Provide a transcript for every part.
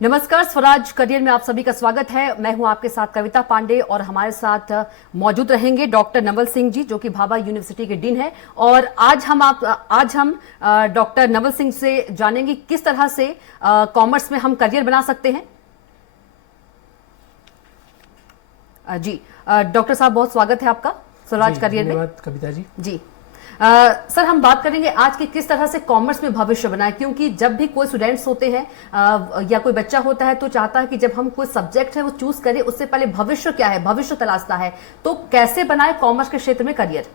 नमस्कार, स्वराज करियर में आप सभी का स्वागत है। मैं हूं आपके साथ कविता पांडे और हमारे साथ मौजूद रहेंगे डॉक्टर नवल सिंह जी, जो कि भाभा यूनिवर्सिटी के डीन है। और आज हम डॉक्टर नवल सिंह से जानेंगे किस तरह से कॉमर्स में हम करियर बना सकते हैं। जी डॉक्टर साहब, बहुत स्वागत है आपका स्वराज करियर में। धन्यवाद कविता जी। जी सर, हम बात करेंगे आज की किस तरह से कॉमर्स में भविष्य बनाए, क्योंकि जब भी कोई स्टूडेंट्स होते हैं या कोई बच्चा होता है तो चाहता है कि जब हम कोई सब्जेक्ट है वो चूज करें, उससे पहले भविष्य क्या है, भविष्य तलाशता है। तो कैसे बनाए कॉमर्स के क्षेत्र में करियर?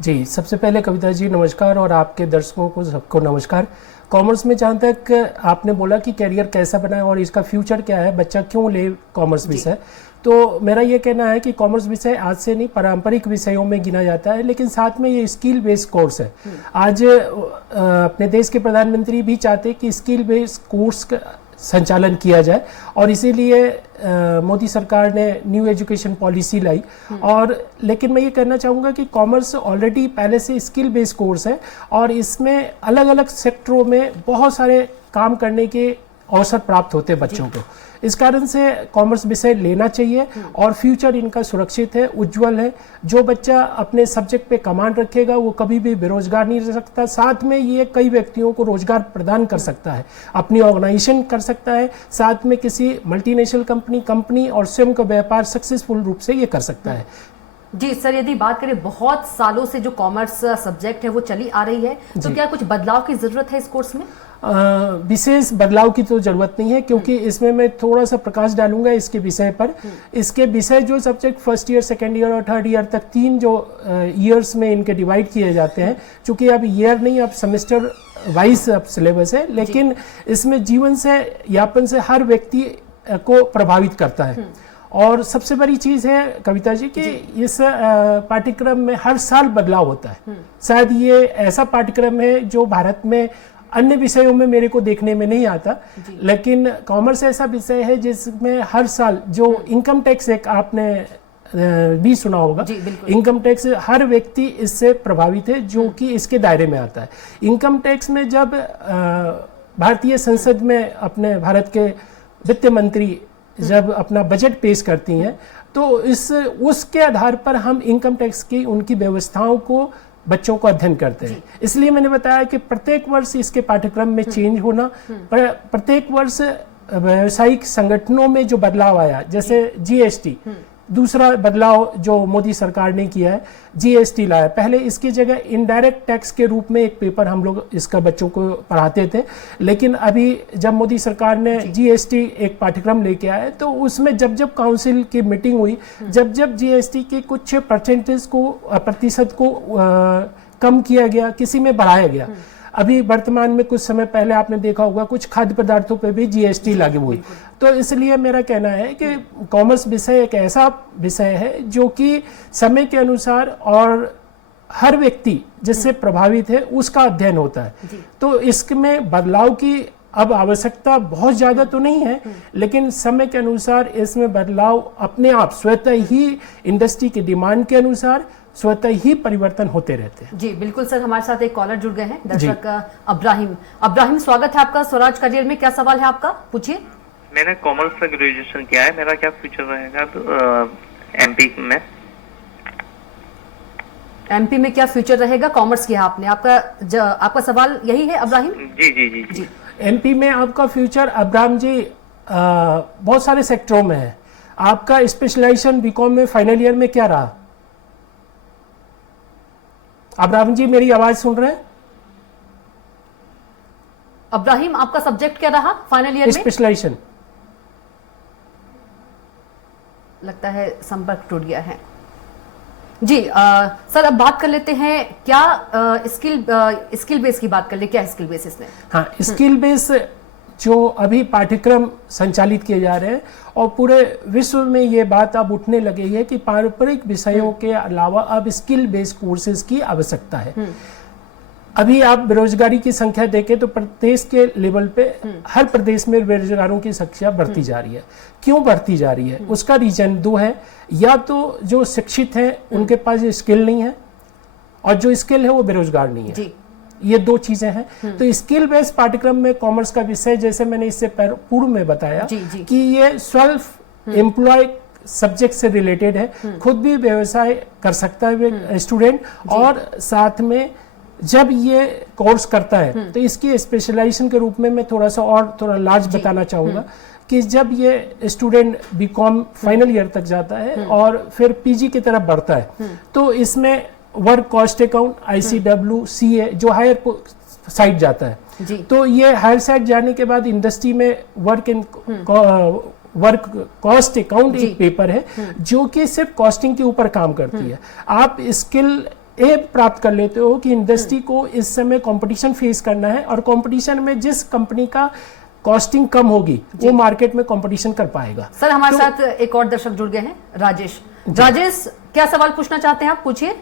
जी, सबसे पहले कविता जी नमस्कार, और आपके दर्शकों को सबको नमस्कार। कॉमर्स में जहाँ तक आपने बोला कि करियर कैसा बनाए और इसका फ्यूचर क्या है, बच्चा क्यों ले कॉमर्स विषय, तो मेरा ये कहना है कि कॉमर्स विषय आज से नहीं, पारंपरिक विषयों में गिना जाता है, लेकिन साथ में ये स्किल बेस्ड कोर्स है। आज अपने देश के प्रधानमंत्री भी चाहते कि स्किल बेस्ड कोर्स का संचालन किया जाए, और इसीलिए मोदी सरकार ने न्यू एजुकेशन पॉलिसी लाई। और लेकिन मैं ये कहना चाहूँगा कि कॉमर्स ऑलरेडी पहले से स्किल बेस्ड कोर्स है, और इसमें अलग अलग सेक्टरों में बहुत सारे काम करने के अवसर प्राप्त होते हैं बच्चों को। इस कारण से कॉमर्स विषय लेना चाहिए, और फ्यूचर इनका सुरक्षित है, उज्जवल है। जो बच्चा अपने सब्जेक्ट पे कमांड रखेगा वो कभी भी बेरोजगार नहीं रह सकता। साथ में ये कई व्यक्तियों को रोजगार प्रदान कर सकता है, अपनी ऑर्गेनाइजेशन कर सकता है, साथ में किसी मल्टीनेशनल कंपनी और स्वयं का व्यापार सक्सेसफुल रूप से ये कर सकता है। जी सर, यदि बात करें बहुत सालों से जो कॉमर्स सब्जेक्ट है वो चली आ रही है, तो क्या कुछ बदलाव की जरूरत है इस कोर्स में? विशेष बदलाव की तो जरूरत नहीं है, क्योंकि इसमें मैं थोड़ा सा प्रकाश डालूंगा इसके विषय पर। इसके विषय जो subject first year, second year और थर्ड ईयर तक 3 जो ईयर्स में इनके डिवाइड किए जाते हैं, चूंकि अब ईयर नहीं, अब सेमेस्टर वाइज अब सिलेबस है, लेकिन इसमें जीवन से यापन से हर व्यक्ति को प्रभावित करता है। और सबसे बड़ी चीज है कविता जी कि इस पाठ्यक्रम में हर साल बदलाव होता है। शायद ये ऐसा पाठ्यक्रम है जो भारत में अन्य विषयों में मेरे को देखने में नहीं आता, लेकिन कॉमर्स ऐसा विषय है जिसमें हर साल जो इनकम टैक्स, एक आपने भी सुना होगा, इनकम टैक्स, हर व्यक्ति इससे प्रभावित है जो कि इसके दायरे में आता है। इनकम टैक्स में जब भारतीय संसद में अपने भारत के वित्त मंत्री जब अपना बजट पेश करती हैं, तो उसके आधार पर हम इनकम टैक्स की उनकी व्यवस्थाओं को बच्चों को अध्ययन करते हैं। इसलिए मैंने बताया कि प्रत्येक वर्ष इसके पाठ्यक्रम में चेंज होना, प्रत्येक वर्ष व्यावसायिक संगठनों में जो बदलाव आया, जैसे जीएसटी, दूसरा बदलाव जो मोदी सरकार ने किया है, जीएसटी लाया। पहले इसकी जगह इनडायरेक्ट टैक्स के रूप में एक पेपर हम लोग इसका बच्चों को पढ़ाते थे, लेकिन अभी जब मोदी सरकार ने जीएसटी एक पाठ्यक्रम लेके आया, तो उसमें जब जब काउंसिल की मीटिंग हुई, जब जब जीएसटी के कुछ प्रतिशत को कम किया गया, किसी में बढ़ाया गया। अभी वर्तमान में कुछ समय पहले आपने देखा होगा कुछ खाद्य पदार्थों पे भी जीएसटी लागू हुई। तो इसलिए मेरा कहना है कि कॉमर्स विषय एक ऐसा विषय है जो कि समय के अनुसार और हर व्यक्ति जिससे प्रभावित है उसका अध्ययन होता है। तो इसमें बदलाव की अब आवश्यकता बहुत ज्यादा तो नहीं है, लेकिन समय के अनुसार इसमें बदलाव अपने आप स्वतः ही इंडस्ट्री की डिमांड के अनुसार स्वतः ही परिवर्तन होते रहते हैं। जी बिल्कुल सर, हमारे साथ एक कॉलर जुड़ गए हैं, दर्शक अब्राहिम, स्वागत है आपका स्वराज करियर में। क्या सवाल है आपका, पूछिए। मैंने कॉमर्स से ग्रेजुएशन किया है, मेरा क्या फ्यूचर रहेगा एमपी में? एमपी में क्या फ्यूचर रहेगा? कॉमर्स किया आपने, आपका सवाल यही है अब्राहिम? जी जी जी जी। एमपी में आपका फ्यूचर अब्राहिम जी बहुत सारे सेक्टरों में है। आपका स्पेशलाइजेशन बीकॉम में फाइनल ईयर में क्या रहा? अब्राहिम जी मेरी आवाज सुन रहे हैं? अब्राहिम, आपका सब्जेक्ट क्या रहा फाइनल ईयर में? स्पेशलाइजेशन। लगता है संपर्क टूट गया है। जी सर, अब बात कर लेते हैं, क्या स्किल बेस की बात कर ले, क्या स्किल बेस इसमें? हाँ, स्किल बेस जो अभी पाठ्यक्रम संचालित किए जा रहे हैं, और पूरे विश्व में ये बात अब उठने लगी है कि पारंपरिक विषयों के अलावा अब स्किल बेस्ड कोर्सेज की आवश्यकता है। अभी आप बेरोजगारी की संख्या देखें तो प्रदेश के लेवल पे हर प्रदेश में बेरोजगारों की संख्या बढ़ती जा रही है। क्यों बढ़ती जा रही है? उसका रीजन 2 है। या तो जो शिक्षित हैं उनके पास स्किल नहीं है, और जो स्किल है वो बेरोजगार नहीं है। ये दो चीजें हैं। तो स्किल बेस्ड पाठ्यक्रम में कॉमर्स का विषय, जैसे मैंने इससे पूर्व में बताया कि ये सेल्फ एम्प्लॉय सब्जेक्ट से रिलेटेड है, खुद भी व्यवसाय कर सकता है स्टूडेंट, और साथ में जब ये कोर्स करता है तो इसकी स्पेशलाइजेशन के रूप में मैं थोड़ा लार्ज बताना चाहूँगा कि जब ये स्टूडेंट बीकॉम फाइनल ईयर तक जाता है और फिर पीजी की तरफ बढ़ता है, तो इसमें work cost account, ICW, CA जो हायर साइड जाता है, तो ये हायर साइड जाने के बाद इंडस्ट्री में वर्क कॉस्ट अकाउंट एक पेपर है जो कि सिर्फ कॉस्टिंग के ऊपर काम करती है। आप स्किल ए प्राप्त कर लेते हो कि इंडस्ट्री को इस समय कंपटीशन फेस करना है, और कंपटीशन में जिस कंपनी का कॉस्टिंग कम होगी वो मार्केट में कंपटीशन कर पाएगा। सर हमारे साथ एक और दर्शक जुड़ गए हैं, राजेश। राजेश, क्या सवाल पूछना चाहते हैं आप? पूछिए।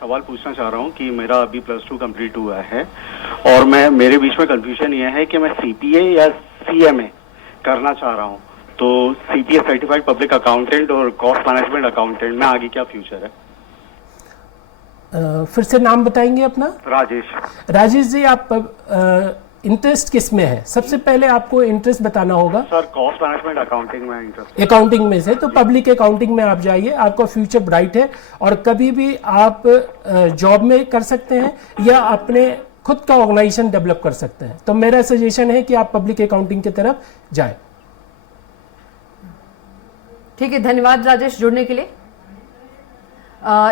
सवाल पूछना चाह रहा हूँ कि मेरा अभी +2 कंप्लीट हुआ है और मेरे बीच में कंफ्यूजन ये है कि मैं CPA या CMA करना चाह रहा हूँ। तो CPA सर्टिफाइड पब्लिक अकाउंटेंट और कॉस्ट मैनेजमेंट अकाउंटेंट में आगे क्या फ्यूचर है? फिर से नाम बताएंगे अपना? राजेश जी, आप इंटरेस्ट किस में है? सबसे पहले आपको इंटरेस्ट बताना होगा। सर कॉस्ट मैनेजमेंट अकाउंटिंग में इंटरेस्ट। अकाउंटिंग में से तो पब्लिक अकाउंटिंग में आप जाइए, आपका फ्यूचर ब्राइट है, और कभी भी आप जॉब में कर सकते हैं या अपने खुद का ऑर्गेनाइजेशन डेवलप कर सकते हैं। तो मेरा सजेशन है कि आप पब्लिक अकाउंटिंग की तरफ जाए। ठीक है, धन्यवाद राजेश जुड़ने के लिए।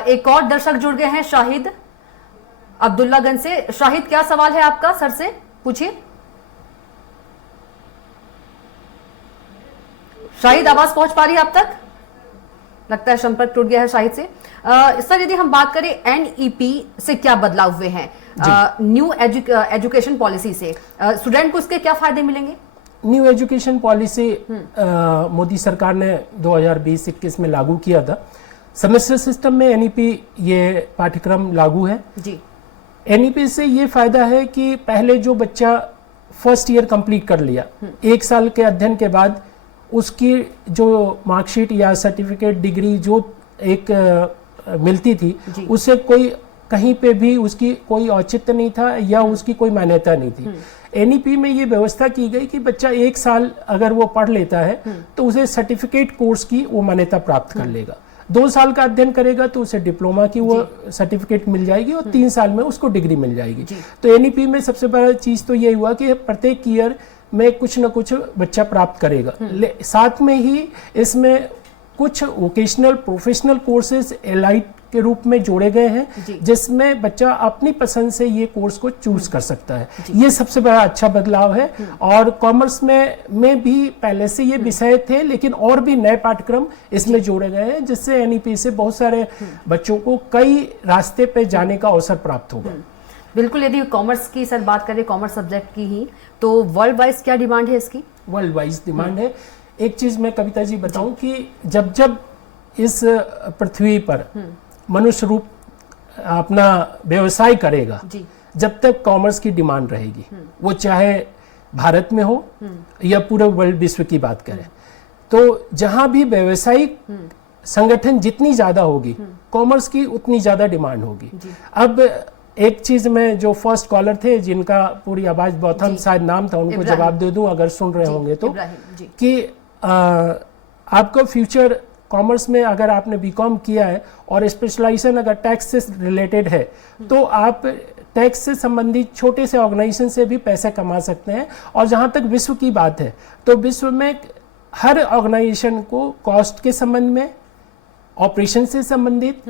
एक और दर्शक जुड़ गए हैं, शाहिद अब्दुल्लागंज से। शाहिद, क्या सवाल है आपका? सर से पूछिए। शाहिद, आवाज पहुंच पा रही है आप तक? लगता है संपर्क टूट गया है शाहिद से। सर, यदि हम बात करें NEP से क्या बदलाव हुए हैं, न्यू एजुकेशन पॉलिसी से स्टूडेंट को इसके क्या फायदे मिलेंगे? न्यू एजुकेशन पॉलिसी मोदी सरकार ने 2020-21 में लागू किया था। सेमेस्टर सिस्टम में NEP ये पाठ्यक्रम लागू है जी। NEP से ये फायदा है कि पहले जो बच्चा फर्स्ट ईयर कंप्लीट कर लिया, 1 साल के अध्ययन के बाद उसकी जो मार्कशीट या सर्टिफिकेट, डिग्री जो एक मिलती थी, उससे कोई कहीं पे भी उसकी कोई औचित्य नहीं था या उसकी कोई मान्यता नहीं थी। NEP में ये व्यवस्था की गई कि बच्चा 1 साल अगर वो पढ़ लेता है तो उसे सर्टिफिकेट कोर्स की वो मान्यता प्राप्त कर लेगा। 2 साल का अध्ययन करेगा तो उसे डिप्लोमा की वो सर्टिफिकेट मिल जाएगी और 3 साल में उसको डिग्री मिल जाएगी। तो NEP में सबसे बड़ा चीज तो ये हुआ कि प्रत्येक ईयर में कुछ न कुछ बच्चा प्राप्त करेगा। साथ में ही इसमें कुछ वोकेशनल प्रोफेशनल कोर्सेज एलाइड के रूप में जोड़े गए हैं, जिसमें बच्चा अपनी पसंद से ये कोर्स को चूज कर सकता है। ये सबसे बड़ा अच्छा बदलाव है। और कॉमर्स में भी पहले से ये विषय थे, लेकिन और भी नए पाठ्यक्रम इसमें जोड़े गए हैं, जिससे NEP से बहुत सारे बच्चों को कई रास्ते पे जाने का अवसर प्राप्त होगा। बिल्कुल। यदि कॉमर्स की सर बात करें, कॉमर्स सब्जेक्ट की ही, तो वर्ल्ड वाइज क्या डिमांड है इसकी? वर्ल्ड वाइज डिमांड है। एक चीज मैं कविता जी बताऊं कि जब जब इस पृथ्वी पर मनुष्य रूप अपना व्यवसाय करेगा, जब तक कॉमर्स की डिमांड रहेगी, वो चाहे भारत में हो या पूरे वर्ल्ड विश्व की बात करें। तो जहां भी व्यवसायिक संगठन जितनी ज्यादा होगी, कॉमर्स की उतनी ज्यादा डिमांड होगी। अब एक चीज में जो फर्स्ट कॉलर थे जिनका पूरी आवाज बौथम शायद नाम था, उनको जवाब दे दूं अगर सुन रहे होंगे तो, कि आपका फ्यूचर कॉमर्स में अगर आपने बीकॉम किया है और स्पेशलाइजेशन अगर टैक्स से रिलेटेड है, तो आप टैक्स से संबंधित छोटे से ऑर्गेनाइजेशन से भी पैसे कमा सकते हैं। और जहां तक विश्व की बात है, तो विश्व में हर ऑर्गेनाइजेशन को कॉस्ट के संबंध में, ऑपरेशन से संबंधित,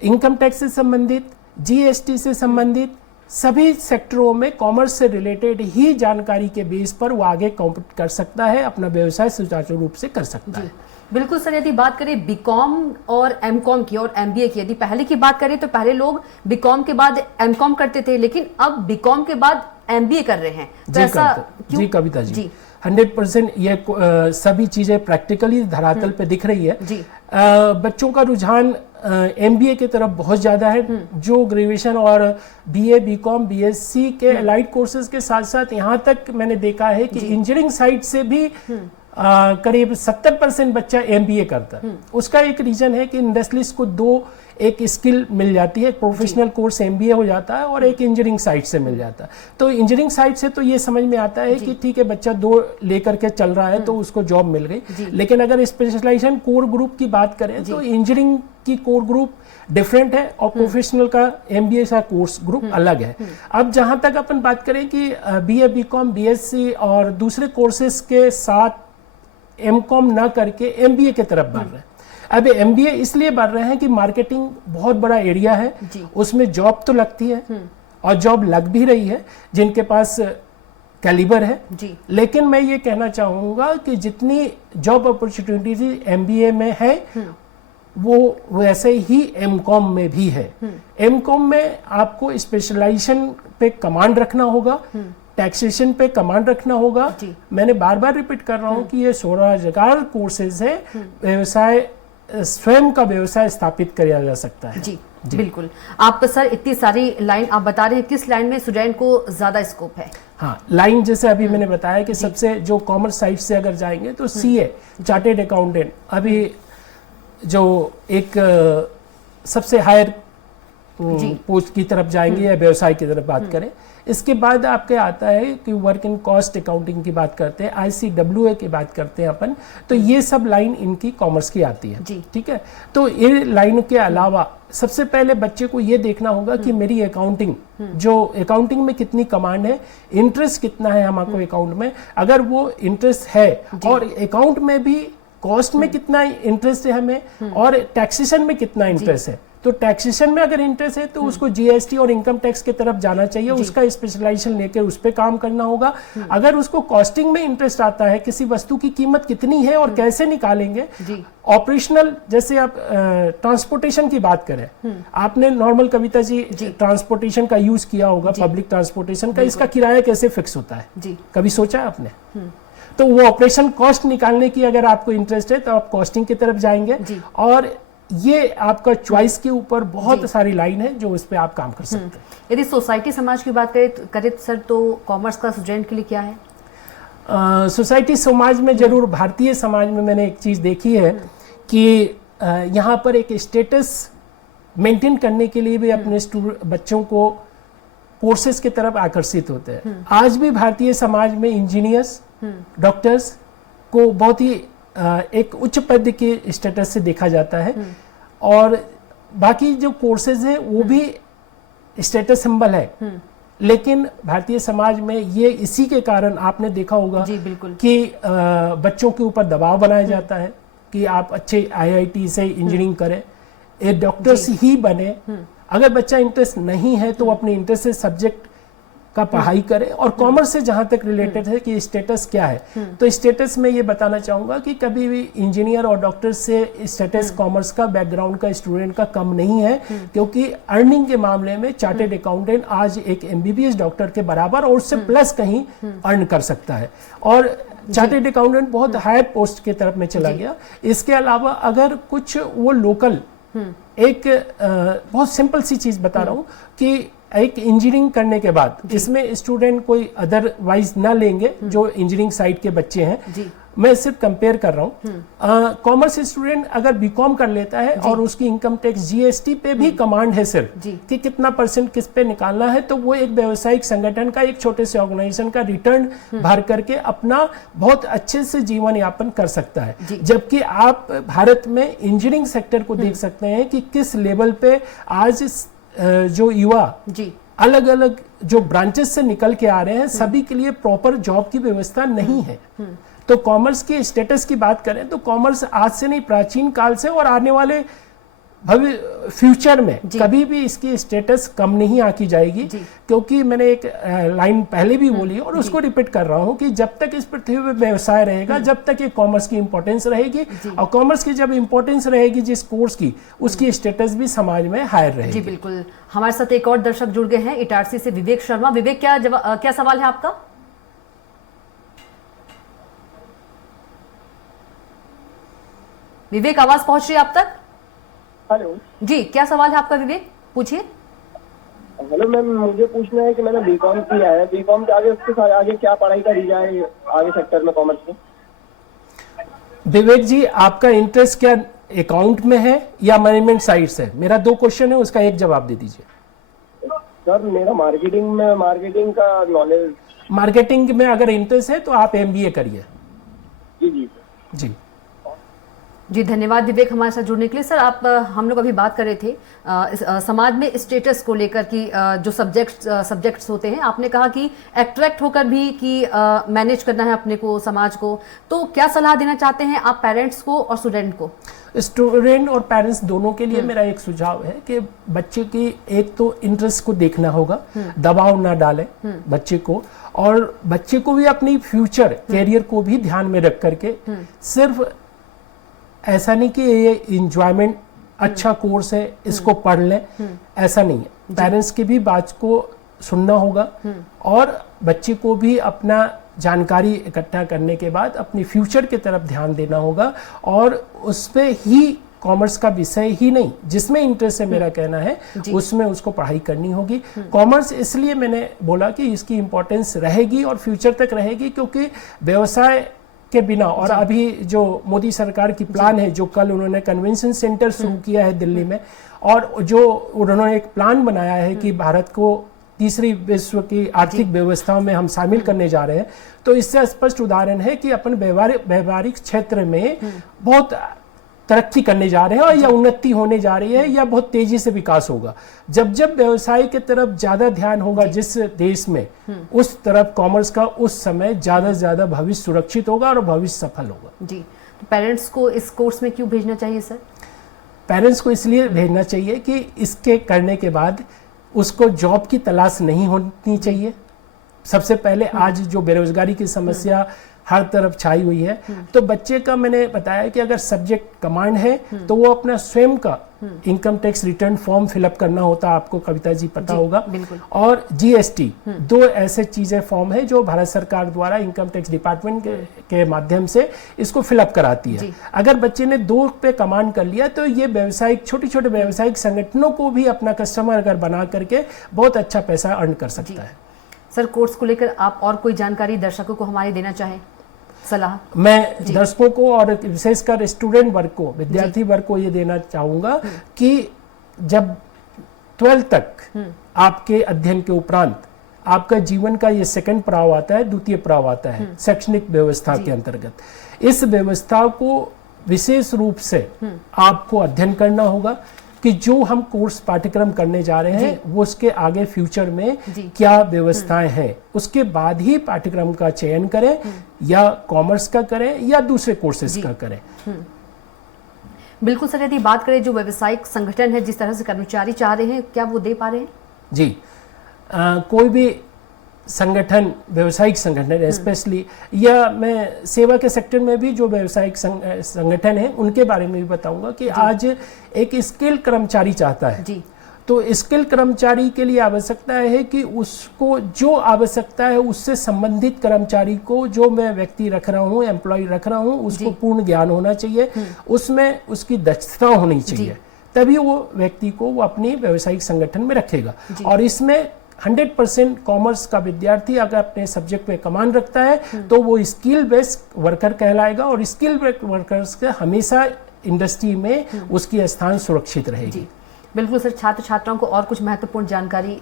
इनकम टैक्स से संबंधित, GST से संबंधित सभी सेक्टरों में कॉमर्स से रिलेटेड ही जानकारी के बेस पर वो आगे कॉम्पीट कर सकता है, अपना व्यवसाय सुचारू रूप से कर सकता है। बिल्कुल सर। यदि बात करें बीकॉम और MCOM की और MBA की, यदि पहले की बात करें तो पहले लोग बीकॉम के बाद MCOM करते थे, लेकिन अब बीकॉम के बाद MBA कर रहे हैं, तो ऐसा क्यों? जी कविता जी, 100% ये सभी चीजें प्रैक्टिकली धरातल पे दिख रही है। बच्चों का रुझान MBA की तरफ बहुत ज्यादा है, जो ग्रेजुएशन और BA, BCom, BSc के अलाइड कोर्सेज के साथ साथ यहाँ तक मैंने देखा है कि इंजीनियरिंग साइड से भी करीब 70% बच्चा MBA करता है। उसका एक रीजन है कि इंडस्ट्रीज को 2 एक स्किल मिल जाती है, प्रोफेशनल कोर्स एमबीए हो जाता है और एक इंजीनियरिंग साइड से मिल जाता है। तो इंजीनियरिंग साइड से तो ये समझ में आता है कि ठीक है बच्चा 2 लेकर के चल रहा है तो उसको जॉब मिल गई। लेकिन अगर स्पेशलाइजेशन कोर ग्रुप की बात करें तो इंजीनियरिंग की कोर ग्रुप डिफरेंट है और प्रोफेशनल का एमबीए का कोर्स ग्रुप अलग है। अब जहां तक अपन बात करें कि बीए बीकॉम बीएससी और दूसरे कोर्सेज के साथ एमकॉम ना करके एमबीए की तरफ बढ़ रहे हैं। अब एमबीए इसलिए बढ़ रहे हैं कि मार्केटिंग बहुत बड़ा एरिया है, उसमें जॉब तो लगती है और जॉब लग भी रही है जिनके पास कैलिबर है जी। लेकिन मैं ये कहना चाहूंगा कि जितनी जॉब अपॉर्चुनिटीज एमबीए में है वो वैसे ही एमकॉम में भी है। एमकॉम में आपको स्पेशलाइजेशन पे कमांड रखना होगा, टैक्सेशन पे कमांड रखना होगा। मैंने बार बार रिपीट कर रहा हूँ कि ये स्वरोजगार कोर्सेज है, व्यवसाय स्वयं का व्यवसाय स्थापित किया जा सकता है। जी बिल्कुल। आप सर इतनी सारी लाइन आप बता रहे हैं, किस लाइन में स्टूडेंट को ज्यादा स्कोप है? हाँ, लाइन जैसे अभी मैंने बताया कि सबसे जो कॉमर्स साइड से अगर जाएंगे तो सीए चार्टेड अकाउंटेंट अभी जो एक सबसे हायर पोस्ट की तरफ जाएंगे या व्यवसाय की तरफ बात करें। इसके बाद आपके आता है कि वर्क इन कॉस्ट अकाउंटिंग की बात करते हैं, ICWA की बात करते हैं अपन, तो ये सब लाइन इनकी कॉमर्स की आती है। ठीक है, तो ये लाइन के अलावा सबसे पहले बच्चे को ये देखना होगा कि मेरी अकाउंटिंग जो अकाउंटिंग में कितनी कमांड है, इंटरेस्ट कितना है हमारे अकाउंट में। अगर वो इंटरेस्ट है और अकाउंट में भी कॉस्ट में कितना इंटरेस्ट है हमें और टैक्सेशन में कितना इंटरेस्ट है, तो टैक्सेशन में अगर इंटरेस्ट है तो उसको जीएसटी और इनकम टैक्स की तरफ जाना चाहिए, उसका स्पेशलाइजेशन लेकर उस पर काम करना होगा। अगर उसको कॉस्टिंग में इंटरेस्ट आता है, किसी वस्तु की कीमत कितनी है और कैसे निकालेंगे, ऑपरेशनल जैसे आप ट्रांसपोर्टेशन की बात करें, आपने नॉर्मल कविता जी ट्रांसपोर्टेशन का यूज किया होगा, पब्लिक ट्रांसपोर्टेशन का, इसका किराया कैसे फिक्स होता है, कभी सोचा है आपने? तो वो ऑपरेशन कॉस्ट निकालने की अगर आपको इंटरेस्ट है तो आप कॉस्टिंग की तरफ जाएंगे और ये आपका चॉइस के ऊपर बहुत सारी लाइन है जो इस पे आप काम कर सकते हैं। यदि सोसाइटी समाज की बात करें सर तो कॉमर्स का स्टूडेंट के लिए क्या है? सोसाइटी समाज में जरूर, भारतीय समाज में मैंने एक चीज देखी है कि यहाँ पर एक स्टेटस मेंटेन करने के लिए भी अपने बच्चों को कोर्सेज की तरफ आकर्षित होते हैं। आज भी भारतीय समाज में इंजीनियर्स, डॉक्टर्स को बहुत ही एक उच्च पद के स्टेटस से देखा जाता है और बाकी जो कोर्सेज है वो भी स्टेटस सिंबल है। लेकिन भारतीय समाज में ये इसी के कारण आपने देखा होगा कि बच्चों के ऊपर दबाव बनाया जाता है कि आप अच्छे IIT से इंजीनियरिंग करें, एक डॉक्टर्स ही बने। अगर बच्चा इंटरेस्ट नहीं है तो अपने इंटरेस्ट से सब्जेक्ट का पढ़ाई करे। और कॉमर्स से जहां तक रिलेटेड है कि स्टेटस क्या है, तो स्टेटस में ये बताना चाहूंगा कि कभी भी इंजीनियर और डॉक्टर से स्टेटस कॉमर्स का बैकग्राउंड का स्टूडेंट का कम नहीं है, क्योंकि अर्निंग के मामले में चार्टेड अकाउंटेंट आज एक MBBS डॉक्टर के बराबर और उससे प्लस कहीं अर्न कर सकता है और चार्टेड अकाउंटेंट बहुत हायर पोस्ट की तरफ में चला गया। इसके अलावा अगर कुछ वो लोकल एक बहुत सिंपल सी चीज बता रहा हूँ कि एक इंजीनियरिंग करने के बाद इसमें स्टूडेंट कोई अदरवाइज ना लेंगे जो इंजीनियरिंग साइड के बच्चे हैं, मैं सिर्फ कंपेयर कर रहा हूँ। कॉमर्स स्टूडेंट अगर बीकॉम कर लेता है और उसकी इनकम टैक्स GST पे भी कमांड है सिर्फ कि कितना % किस पे निकालना है, तो वो एक व्यवसायिक संगठन का, एक छोटे से ऑर्गेनाइजेशन का रिटर्न भर करके अपना बहुत अच्छे से जीवन यापन कर सकता है। जबकि आप भारत में इंजीनियरिंग सेक्टर को देख सकते हैं कि किस लेवल पे आज जो युवा अलग अलग जो ब्रांचेस से निकल के आ रहे हैं, सभी के लिए प्रॉपर जॉब की व्यवस्था नहीं है। तो कॉमर्स के स्टेटस की बात करें तो कॉमर्स आज से नहीं, प्राचीन काल से और आने वाले फ्यूचर में कभी भी इसकी स्टेटस कम नहीं आकी जाएगी, क्योंकि मैंने एक लाइन पहले भी बोली और उसको रिपीट कर रहा हूं कि जब तक इस पृथ्वी पे व्यवसाय रहेगा, जब तक ये कॉमर्स की इंपॉर्टेंस रहेगी, और कॉमर्स की जब इंपॉर्टेंस रहेगी जिस कोर्स की, उसकी स्टेटस भी समाज में हायर रहेगी। जी बिल्कुल। हमारे साथ एक और दर्शक जुड़ गए हैं, इटारसी से विवेक शर्मा। विवेक, क्या सवाल है आपका? विवेक, आवाज पहुंच रही है आप तक? हेलो जी, क्या सवाल है आपका विवेक, पूछिए। हेलो मैम, मुझे पूछना है कि मैंने बीकॉम किया है, बीकॉम के आगे उसके साथ आगे क्या पढ़ाई करी जाए आगे सेक्टर में कॉमर्स में? विवेक जी, आपका इंटरेस्ट क्या अकाउंट में है या मैनेजमेंट साइड से? मेरा 2 क्वेश्चन है, उसका एक जवाब दे दीजिए। सर मेरा मार्केटिंग का नॉलेज। मार्केटिंग में अगर इंटरेस्ट है तो आप MBA करिए। जी जी जी जी, धन्यवाद विवेक हमारे साथ जुड़ने के लिए। सर आप हम लोग अभी बात कर रहे थे समाज में स्टेटस को लेकर कि जो सब्जेक्ट्स होते हैं, आपने कहा कि अट्रैक्ट होकर भी कि मैनेज करना है अपने को, समाज को, तो क्या सलाह देना चाहते हैं आप पेरेंट्स को और स्टूडेंट को? स्टूडेंट और पेरेंट्स दोनों के लिए मेरा एक सुझाव है कि बच्चे की एक तो इंटरेस्ट को देखना होगा, दबाव ना डालें बच्चे को, और बच्चे को भी अपनी फ्यूचर कैरियर को भी ध्यान में रख करके, सिर्फ ऐसा नहीं कि ये इंजॉयमेंट अच्छा कोर्स है इसको पढ़ लें, ऐसा नहीं है। पेरेंट्स की भी बात को सुनना होगा और बच्चे को भी अपना जानकारी इकट्ठा करने के बाद अपनी फ्यूचर की तरफ ध्यान देना होगा, और उस पे ही कॉमर्स का विषय ही नहीं, जिसमें इंटरेस्ट है मेरा कहना है उसमें उसको पढ़ाई करनी होगी। कॉमर्स इसलिए मैंने बोला कि इसकी इंपॉर्टेंस रहेगी और फ्यूचर तक रहेगी, क्योंकि व्यवसाय के बिना, और अभी जो मोदी सरकार की प्लान है, जो कल उन्होंने कन्वेंशन सेंटर शुरू किया है दिल्ली में, और जो उन्होंने एक प्लान बनाया है कि भारत को तीसरी विश्व की आर्थिक व्यवस्थाओं में हम शामिल करने जा रहे हैं, तो इससे स्पष्ट उदाहरण है कि अपन व्यवहारिक क्षेत्र में बहुत तरक्की करने जा रहे हैं, और या उन्नति होने जा रही है, या बहुत तेजी से विकास होगा। जब जब व्यवसाय की तरफ ज्यादा ध्यान होगा जिस देश में, उस तरफ कॉमर्स का उस समय ज्यादा से ज्यादा भविष्य सुरक्षित होगा और भविष्य सफल होगा। जी, तो पेरेंट्स को इस कोर्स में क्यों भेजना चाहिए सर? पेरेंट्स को इसलिए भेजना चाहिए कि इसके करने के बाद उसको जॉब की तलाश नहीं होनी चाहिए। सबसे पहले आज जो बेरोजगारी की समस्या हर तरफ छाई हुई है, तो बच्चे का मैंने बताया कि अगर सब्जेक्ट कमांड है तो वो अपना स्वयं का income tax return form fill up करना होता है, आपको कविता जी पता होगा, और GST, 2 ऐसे चीजें फॉर्म है जो भारत सरकार द्वारा इनकम टैक्स डिपार्टमेंट के माध्यम से इसको फिलअप कराती है। अगर बच्चे ने 2 पे कमांड कर लिया तो ये व्यवसायिक छोटे छोटे व्यवसायिक संगठनों को भी अपना कस्टमर अगर बना करके बहुत अच्छा पैसा अर्न कर सकता है। सर कोर्स को लेकर आप और कोई जानकारी दर्शकों को हमारे देना चाहें, सलाह? मैं दर्शकों को और विशेषकर स्टूडेंट वर्ग को, विद्यार्थी वर्ग को ये देना चाहूंगा कि जब 12th तक आपके अध्ययन के उपरांत आपका जीवन का ये सेकंड पड़ाव आता है, द्वितीय पड़ाव आता है शैक्षणिक व्यवस्था के अंतर्गत। इस व्यवस्था को विशेष रूप से आपको अध्ययन करना होगा कि जो हम कोर्स पाठ्यक्रम करने जा रहे हैं वो उसके आगे फ्यूचर में क्या व्यवस्थाएं हैं, उसके बाद ही पाठ्यक्रम का चयन करें, या कॉमर्स का करें या दूसरे कोर्सेज का करें। बिल्कुल सर, यदि बात करें जो व्यावसायिक संगठन है, जिस तरह से कर्मचारी चाह रहे हैं, क्या वो दे पा रहे हैं? जी, कोई भी संगठन, व्यवसायिक संगठन स्पेशली, या मैं सेवा के सेक्टर में भी जो व्यवसायिक संगठन है उनके बारे में भी बताऊंगा कि आज एक स्किल कर्मचारी चाहता है जी। तो स्किल कर्मचारी के लिए आवश्यकता है कि उसको जो आवश्यकता है उससे संबंधित कर्मचारी को, जो मैं व्यक्ति रख रहा हूँ, एम्प्लॉय रख रहा हूँ, उसको पूर्ण ज्ञान होना चाहिए, उसमें उसकी दक्षता होनी चाहिए, तभी वो व्यक्ति को वो अपनी व्यवसायिक संगठन में रखेगा। और इसमें 100% कॉमर्स का विद्यार्थी अगर अपने सब्जेक्ट पे कमांड रखता है तो वो स्किल बेस्ड वर्कर कहलाएगा, और स्किल बेस्ड वर्कर्स के हमेशा इंडस्ट्री में उसकी स्थान सुरक्षित रहेगी। बिल्कुल सर, छात्र छात्राओं को और कुछ महत्वपूर्ण जानकारी?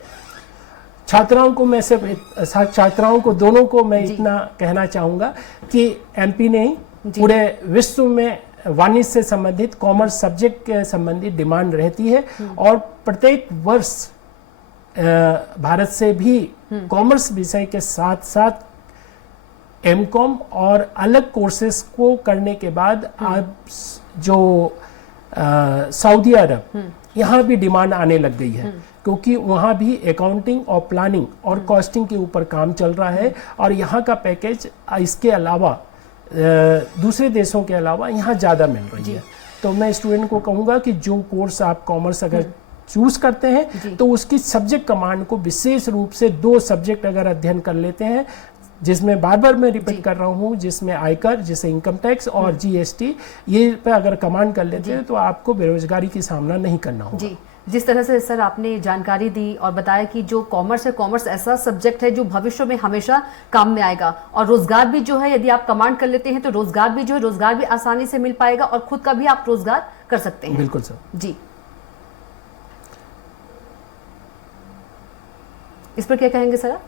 छात्राओं को मैं सिर्फ छात्राओं को दोनों को मैं इतना कहना चाहूंगा कि MP नहीं, पूरे विश्व में वाणिज्य से संबंधित, कॉमर्स सब्जेक्ट के संबंधित डिमांड रहती है, और प्रत्येक वर्ष भारत से भी कॉमर्स विषय के साथ साथ MCOM और अलग कोर्सेज को करने के बाद अब जो सऊदी अरब, यहाँ भी डिमांड आने लग गई है, क्योंकि वहाँ भी अकाउंटिंग और प्लानिंग और कॉस्टिंग के ऊपर काम चल रहा है, और यहाँ का पैकेज इसके अलावा दूसरे देशों के अलावा यहाँ ज़्यादा मिल रही है। तो मैं स्टूडेंट को कहूँगा कि जो कोर्स आप कॉमर्स अगर चूज करते हैं तो उसकी सब्जेक्ट कमांड को विशेष रूप से 2 सब्जेक्ट अगर अध्ययन कर लेते हैं, जिसमें बार बार मैं रिपीट कर रहा हूँ, जिसमें आयकर, जैसे इनकम टैक्स और GST, ये पे अगर कमांड कर लेते हैं तो आपको बेरोजगारी की सामना नहीं करना होगा। जी, जिस तरह से सर आपने जानकारी दी और बताया कि जो कॉमर्स है, कॉमर्स ऐसा सब्जेक्ट है जो भविष्य में हमेशा काम में आएगा, और रोजगार भी जो है यदि आप कमांड कर लेते हैं तो रोजगार भी जो है रोजगार भी आसानी से मिल पाएगा और खुद का भी आप रोजगार कर सकते हैं। बिल्कुल सर जी, इस पर क्या कहेंगे सर आप?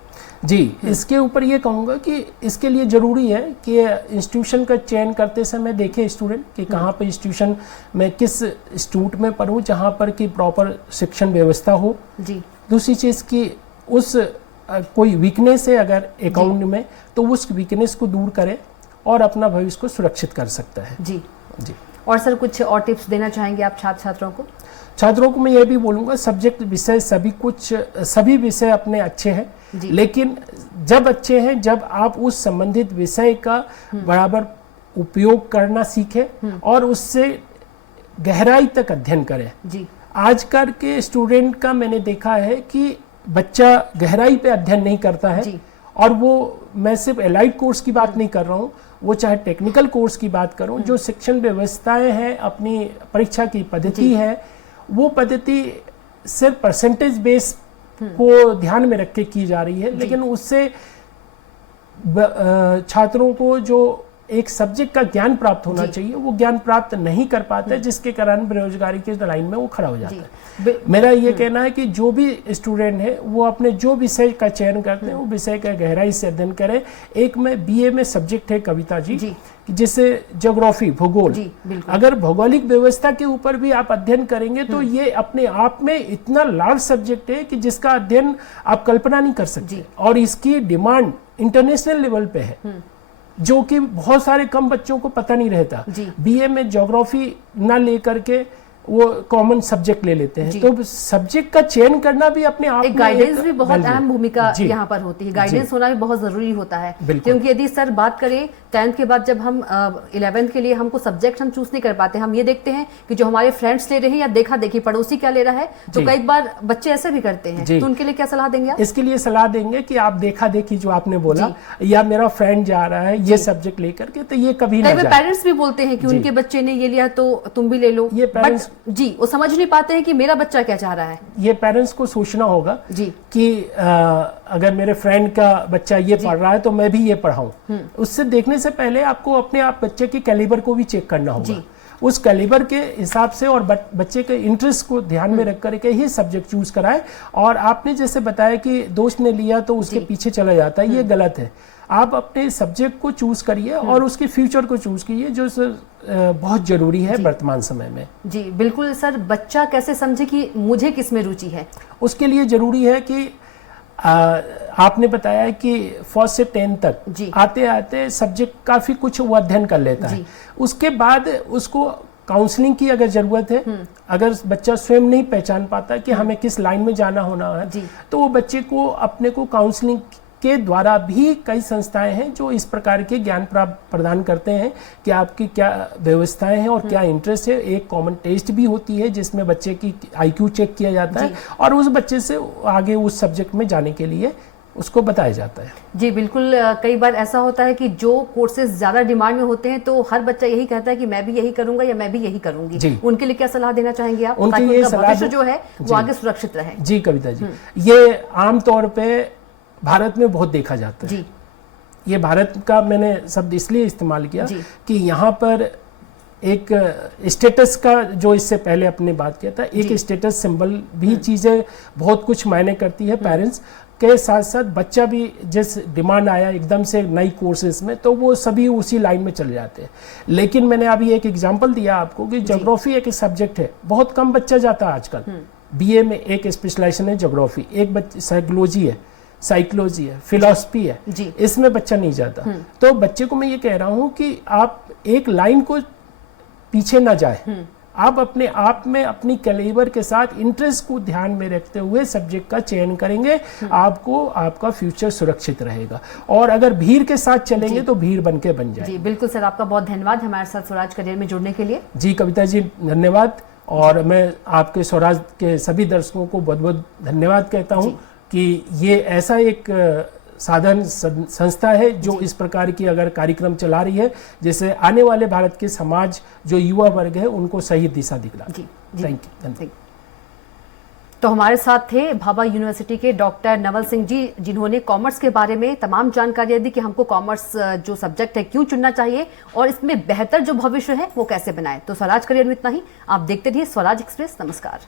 जी, इसके ऊपर ये कहूँगा कि इसके लिए ज़रूरी है कि इंस्टीट्यूशन का चयन करते समय देखें स्टूडेंट कि कहाँ पर इंस्टीट्यूशन में किस इंस्टीट्यूट में पढ़ूँ जहाँ पर कि प्रॉपर शिक्षण व्यवस्था हो। जी, दूसरी चीज़ कि उस कोई वीकनेस है अगर अकाउंट में तो उस वीकनेस को दूर करें और अपना भविष्य को सुरक्षित कर सकता है। जी जी, और सर कुछ और टिप्स देना चाहेंगे आप छात्र छात्रों को? छात्रों को मैं ये भी बोलूँगा सब्जेक्ट विषय सभी विषय अपने अच्छे हैं, लेकिन जब अच्छे हैं जब आप उस संबंधित विषय का बराबर उपयोग करना सीखें और उससे गहराई तक अध्ययन करें। जी, आजकल के स्टूडेंट का मैंने देखा है कि बच्चा गहराई पे अध्ययन नहीं करता है जी। और वो, मैं सिर्फ एलाइड कोर्स की बात नहीं कर रहा हूँ, वो चाहे टेक्निकल कोर्स की बात करूँ, जो शिक्षण व्यवस्थाएं हैं, अपनी परीक्षा की पद्धति है, वो पद्धति सिर्फ परसेंटेज बेस को ध्यान में रख के की जा रही है, लेकिन उससे छात्रों को जो एक सब्जेक्ट का ज्ञान प्राप्त होना चाहिए वो ज्ञान प्राप्त नहीं कर पाते, जिसके कारण बेरोजगारी के लाइन में वो खड़ा हो जाता है। मेरा ये कहना है कि जो भी स्टूडेंट है वो अपने जो विषय का चयन करते हैं वो विषय का गहराई से अध्ययन करें। एक में बीए में सब्जेक्ट है कविता जी, जिसे ज्योग्राफी, भूगोल, अगर भौगोलिक व्यवस्था के ऊपर भी आप अध्ययन करेंगे तो ये अपने आप में इतना लार्ज सब्जेक्ट है कि जिसका अध्ययन आप कल्पना नहीं कर सकते, और इसकी डिमांड इंटरनेशनल लेवल पे है जो कि बहुत सारे कम बच्चों को पता नहीं रहता। बीए में ज्योग्राफी ना लेकर के वो कॉमन सब्जेक्ट ले लेते हैं, तो सब्जेक्ट का चयन करना भी अपने आप में गाइडेंस भी बहुत अहम भूमिका यहाँ पर होती है। गाइडेंस होना भी बहुत जरूरी होता है, क्योंकि यदि सर बात करें 10th के बाद जब हम 11th के लिए हमको सब्जेक्ट हम चूज नहीं कर पाते, हम ये देखते हैं कि जो हमारे फ्रेंड्स ले रहे हैं या देखा देखी पड़ोसी क्या ले रहा है, तो कई बार बच्चे ऐसे भी करते हैं, तो उनके लिए क्या सलाह देंगे आप? इसके लिए सलाह देंगे कि आप देखा देखी जो आपने बोला, या मेरा फ्रेंड जा रहा है ये सब्जेक्ट लेकर के, तो ये कभी ना जाए। पेरेंट्स भी बोलते हैं कि उनके बच्चे ने ये लिया तो तुम भी ले लो, ये पेरेंट्स जी वो समझ नहीं पाते हैं कि मेरा बच्चा क्या चाह रहा है। ये पेरेंट्स को सोचना होगा जी कि अगर मेरे फ्रेंड का बच्चा ये पढ़ रहा है तो मैं भी ये पढ़ाऊं। उससे देखने से पहले आपको अपने आप बच्चे के कैलिबर को भी चेक करना होगा, उस कैलिबर के हिसाब से, और बच्चे के इंटरेस्ट को ध्यान में रख करके ही सब्जेक्ट चूज कराएं। और आपने जैसे बताया कि दोस्त ने लिया तो उसके पीछे चला जाता है, ये गलत है। आप अपने सब्जेक्ट को चूज करिए और उसके फ्यूचर को चूज कीजिए, जो बहुत जरूरी है वर्तमान समय में। जी बिल्कुल सर, बच्चा कैसे समझे कि मुझे किस में रुचि है? उसके लिए जरूरी है कि आपने बताया कि फर्स्ट से 10 तक आते आते सब्जेक्ट काफी कुछ वो अध्ययन कर लेता है, उसके बाद उसको काउंसलिंग की अगर जरूरत है, अगर बच्चा स्वयं नहीं पहचान पाता कि हमें किस लाइन में जाना होना है, तो वो बच्चे को अपने को काउंसलिंग के द्वारा भी कई संस्थाएं हैं जो इस प्रकार के ज्ञान प्रदान करते हैं कि आपकी क्या व्यवस्थाएं हैं और क्या इंटरेस्ट है। एक कॉमन टेस्ट भी होती है जिसमें बच्चे की आईक्यू चेक किया जाता है और उस बच्चे से आगे उस सब्जेक्ट में जाने के लिए उसको बताया जाता है। जी बिल्कुल, कई बार ऐसा होता है कि जो कोर्सेज ज्यादा डिमांड में होते हैं तो हर बच्चा यही कहता है कि मैं भी यही करूंगा या मैं भी यही करूंगी। उनके लिए क्या सलाह देना चाहेंगे आप, ताकि उनका भविष्य जो है वो आगे सुरक्षित रहे? जी कविता जी, ये आमतौर पे भारत में बहुत देखा जाता है। ये भारत का मैंने शब्द इसलिए इस्तेमाल किया कि यहाँ पर एक स्टेटस का, जो इससे पहले अपने बात किया था, एक स्टेटस सिंबल भी चीजें बहुत कुछ मायने करती है। पेरेंट्स के साथ साथ बच्चा भी, जिस डिमांड आया एकदम से नई कोर्सेज में, तो वो सभी उसी लाइन में चले जाते हैं। लेकिन मैंने अभी एक एग्जांपल दिया आपको कि ज्योग्राफी एक सब्जेक्ट है, बहुत कम बच्चा जाता है आजकल। बीए में एक स्पेशलाइजेशन है ज्योग्राफी, एक साइकोलॉजी है, साइकोलॉजी है, फिलॉसफी है, इसमें बच्चा नहीं जाता। तो बच्चे को मैं ये कह रहा हूं कि आप एक लाइन को पीछे ना जाए, आप अपने आप में अपनी कैलिबर के साथ इंटरेस्ट को ध्यान में रखते हुए सब्जेक्ट का चयन करेंगे, आपको आपका फ्यूचर सुरक्षित रहेगा। और अगर भीड़ के साथ चलेंगे तो भीड़ बन के बन जाए। जी बिल्कुल सर, आपका बहुत धन्यवाद हमारे साथ स्वराज करियर में जुड़ने के लिए। जी कविता जी धन्यवाद, और मैं आपके स्वराज के सभी दर्शकों को बहुत बहुत धन्यवाद कहता हूँ कि ये ऐसा एक साधन संस्था है जो इस प्रकार की अगर कार्यक्रम चला रही है, जैसे आने वाले भारत के समाज जो युवा वर्ग है उनको सही दिशा दिखला। जी थैंक यू। तो हमारे साथ थे भाभा यूनिवर्सिटी के डॉक्टर नवल सिंह जी, जिन्होंने कॉमर्स के बारे में तमाम जानकारियां दी कि हमको कॉमर्स जो सब्जेक्ट है क्यों चुनना चाहिए और इसमें बेहतर जो भविष्य है वो कैसे बनाए। तो स्वराज करियर में इतना ही। आप देखते रहिए स्वराज एक्सप्रेस। नमस्कार।